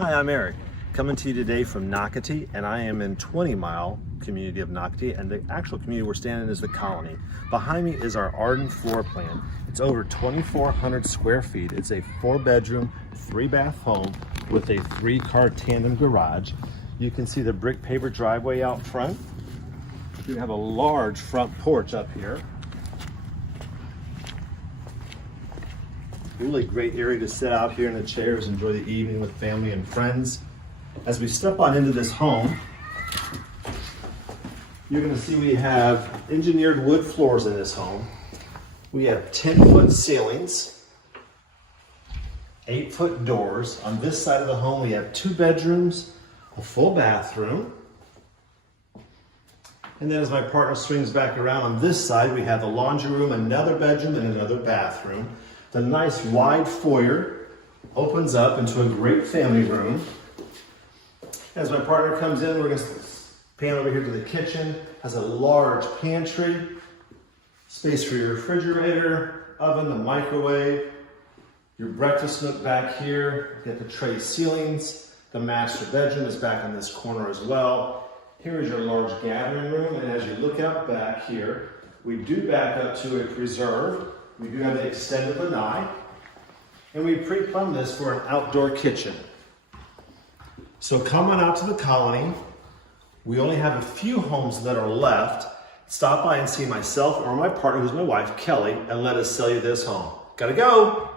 Hi, I'm Eric, coming to you today from Nocatee, and I am in 20-mile community of Nocatee, and the actual community we're standing in is the Colony. Behind me is our Arden floor plan. It's over 2,400 square feet. It's a 4-bedroom, 3-bath home with a 3-car tandem garage. You can see the brick paver driveway out front. We have a large front porch up here. Really great area to sit out here in the chairs, enjoy the evening with family and friends. As we step on into this home, you're going to see we have engineered wood floors in this home. We have 10-foot ceilings, 8-foot doors. On this side of the home, we have 2 bedrooms, a full bathroom. And then as my partner swings back around on this side, we have the laundry room, another bedroom, and another bathroom. The nice wide foyer opens up into a great family room. As my partner comes in, we're going to pan over here to the kitchen. Has a large pantry, space for your refrigerator, oven, the microwave, your breakfast nook back here. Get the tray ceilings. The master bedroom is back in this corner as well. Here is your large gathering room, and as you look out back here, we do back up to a preserve. We do have the extended lanai, and we pre-plumbed this for an outdoor kitchen. So come on out to the Colony. We only have a few homes that are left. Stop by and see myself or my partner, who's my wife, Kelly, and let us sell you this home. Gotta go.